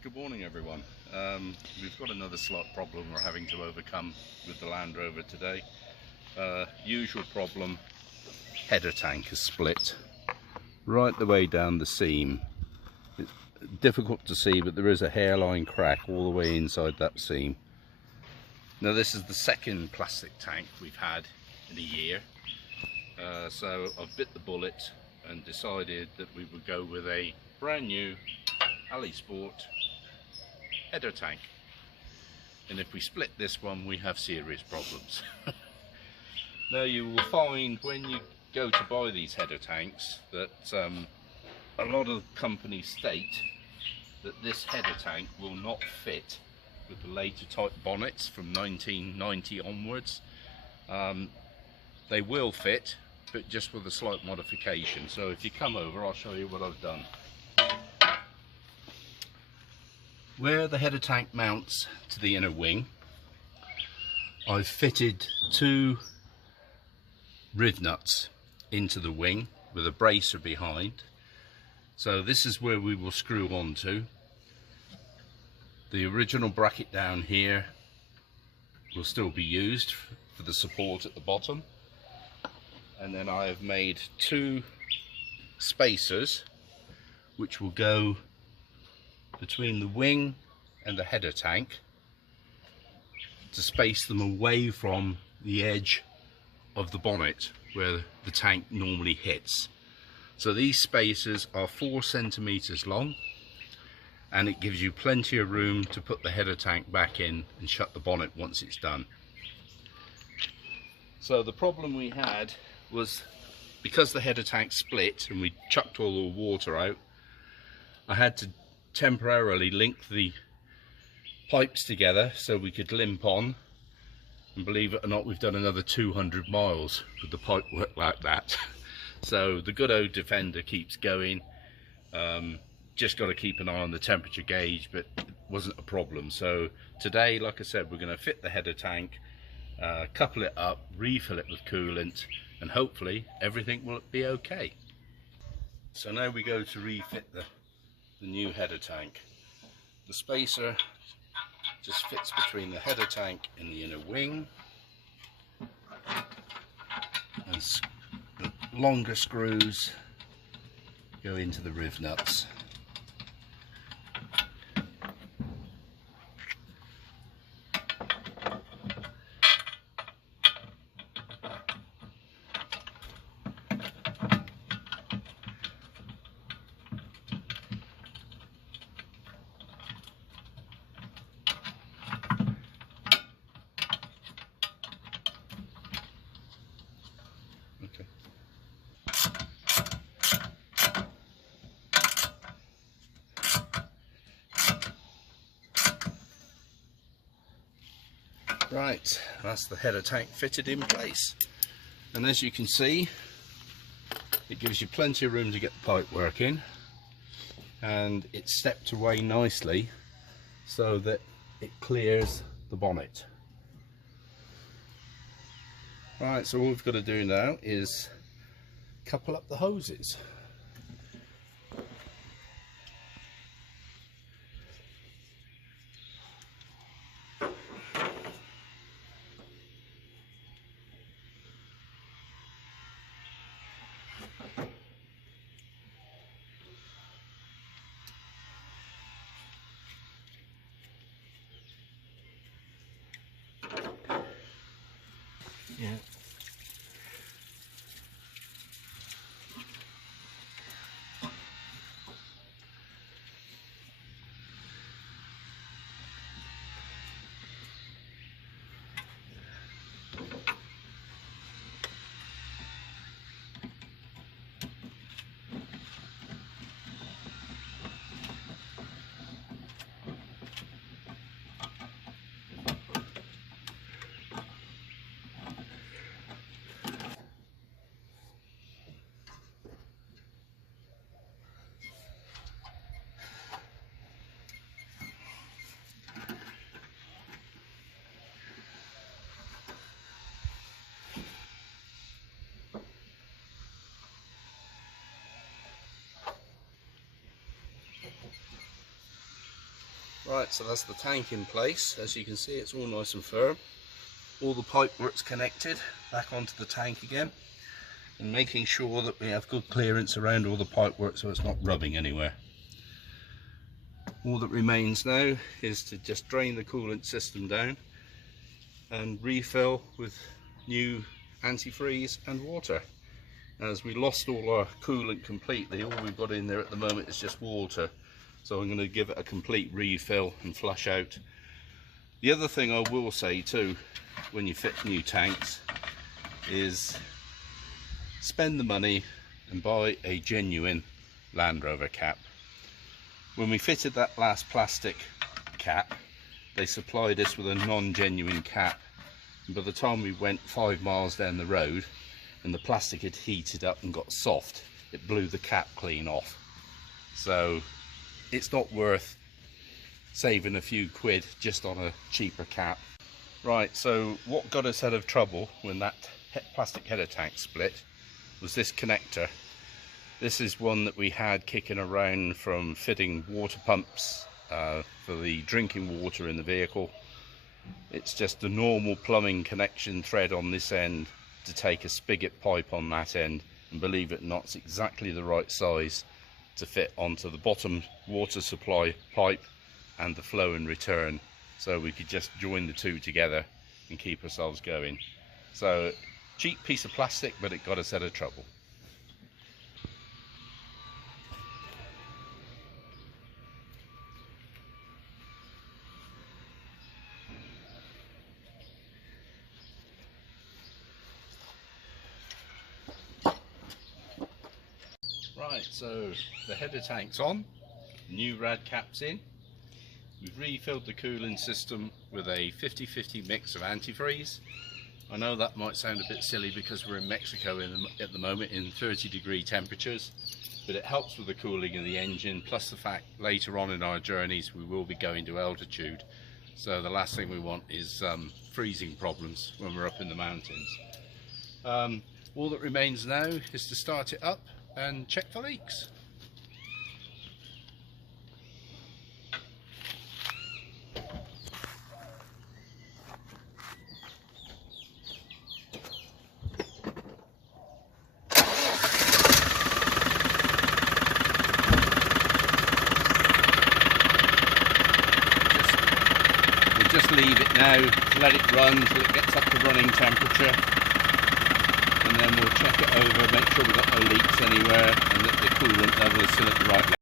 Good morning everyone. We've got another slight problem we're having to overcome with the Land Rover today. Usual problem, header tank is split right the way down the seam. It's difficult to see, but there is a hairline crack all the way inside that seam. Now this is the second plastic tank we've had in a year, so I've bit the bullet and decided that we would go with a brand new AlliSport header tank, and if we split this one we have serious problems. Now you will find when you go to buy these header tanks that a lot of companies state that this header tank will not fit with the later type bonnets from 1990 onwards. They will fit, but just with a slight modification. So if you come over, I'll show you what I've done. Where the header tank mounts to the inner wing, I've fitted two riv nuts into the wing with a bracer behind. So this is where we will screw onto. The original bracket down here will still be used for the support at the bottom. And then I have made two spacers which will go between the wing and the header tank to space them away from the edge of the bonnet where the tank normally hits. So these spacers are 4 centimeters long, and it gives you plenty of room to put the header tank back in and shut the bonnet once it's done. So the problem we had was, because the header tank split and we chucked all the water out, I had to temporarily link the pipes together so we could limp on, and believe it or not, we've done another 200 miles with the pipe work like that. So the good old Defender keeps going. Just got to keep an eye on the temperature gauge, but it wasn't a problem. So today, like I said, we're going to fit the header tank, couple it up, refill it with coolant, and hopefully everything will be okay. So now we go to refit the new header tank. The spacer just fits between the header tank and the inner wing, and the longer screws go into the riv nuts. Okay. Right, that's the header tank fitted in place, and as you can see, it gives you plenty of room to get the pipe working, and it's stepped away nicely so that it clears the bonnet. Right, so all we've got to do now is couple up the hoses. Yeah. Right, so that's the tank in place. As you can see, it's all nice and firm. All the pipe work's connected back onto the tank again, and making sure that we have good clearance around all the pipe work so it's not rubbing anywhere. All that remains now is to just drain the coolant system down and refill with new antifreeze and water. As we lost all our coolant completely, all we've got in there at the moment is just water. So I'm going to give it a complete refill and flush out. The other thing I will say too, when you fit new tanks, is spend the money and buy a genuine Land Rover cap. When we fitted that last plastic cap, they supplied us with a non-genuine cap. And by the time we went 5 miles down the road and the plastic had heated up and got soft, it blew the cap clean off. So it's not worth saving a few quid just on a cheaper cap. Right, so what got us out of trouble when that plastic header tank split was this connector. This is one that we had kicking around from fitting water pumps for the drinking water in the vehicle. It's just a normal plumbing connection thread on this end to take a spigot pipe on that end, and believe it or not, it's exactly the right size to fit onto the bottom water supply pipe and the flow and return, so we could just join the two together and keep ourselves going. So cheap piece of plastic, but it got us out of trouble. Right, so the header tank's on, new rad cap's in. We've refilled the cooling system with a 50-50 mix of antifreeze. I know that might sound a bit silly because we're in Mexico at the moment in 30-degree temperatures, but it helps with the cooling of the engine, plus the fact later on in our journeys we will be going to altitude. So the last thing we want is freezing problems when we're up in the mountains. All that remains now is to start it up and check for leaks. We'll just leave it now, let it run until it gets up to running temperature. And then we'll check it over, make sure we've got no leaks anywhere and that the coolant level is still at the right level.